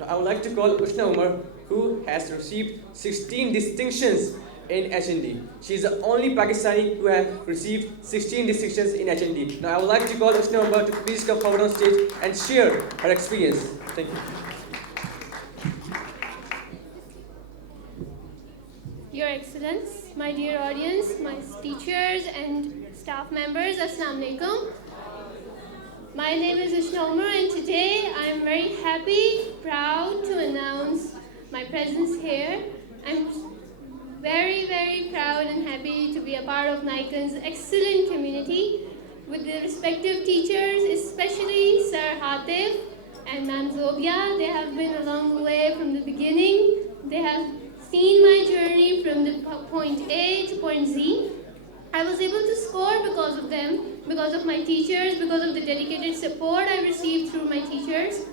Now, I would like to call Usna Umar, who has received 16 distinctions in HND. She is the only Pakistani who has received 16 distinctions in HND. Now, I would like to call Usna Umar to please come forward on stage and share her experience. Thank you. Your Excellence, my dear audience, my teachers and staff members, Assalamu alaikum. My name is Usna Umar, and today I am very happy, proud to announce my presence here. I'm very, very proud and happy to be a part of NICON's excellent community with the respective teachers, especially Sir Hatif and Ma'am Zobia. They have been along the way from the beginning. They have seen my journey from the point A to point Z. I was able to score because of them, because of my teachers, because of the dedicated support I received through my teachers.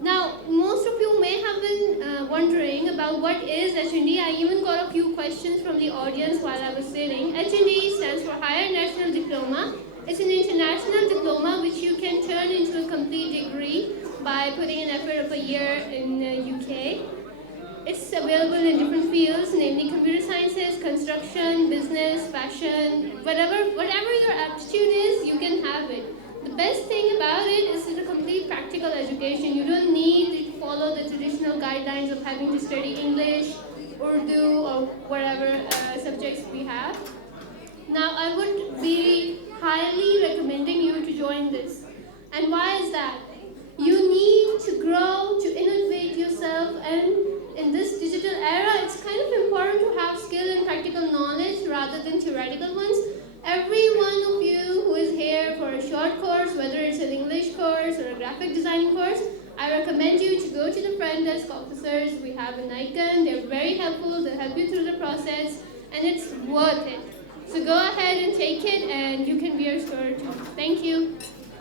Now, most of you may have been wondering about what is HND. I even got a few questions from the audience while I was sitting. HND stands for Higher National Diploma. It's an international diploma which you can turn into a complete degree by putting an effort of a year in the UK. It's available in different fields, namely computer sciences, construction, business, fashion, whatever your aptitude is, you can have it. The best thing about it is it's a complete practical education. You don't need to follow the traditional guidelines of having to study English, Urdu, or whatever subjects we have. Now, I would be highly recommending you to join this. And why is that? You need to grow, to innovate yourself, and in this digital era, it's kind of important to have skill and practical knowledge rather than theoretical ones. Every one of you who is here for a short course, whether it's an English course or a graphic designing course, I recommend you to go to the front desk officers. We have a Nicon. They're very helpful. They'll help you through the process, and it's worth it. So go ahead and take it, and you can be assured too. Thank you.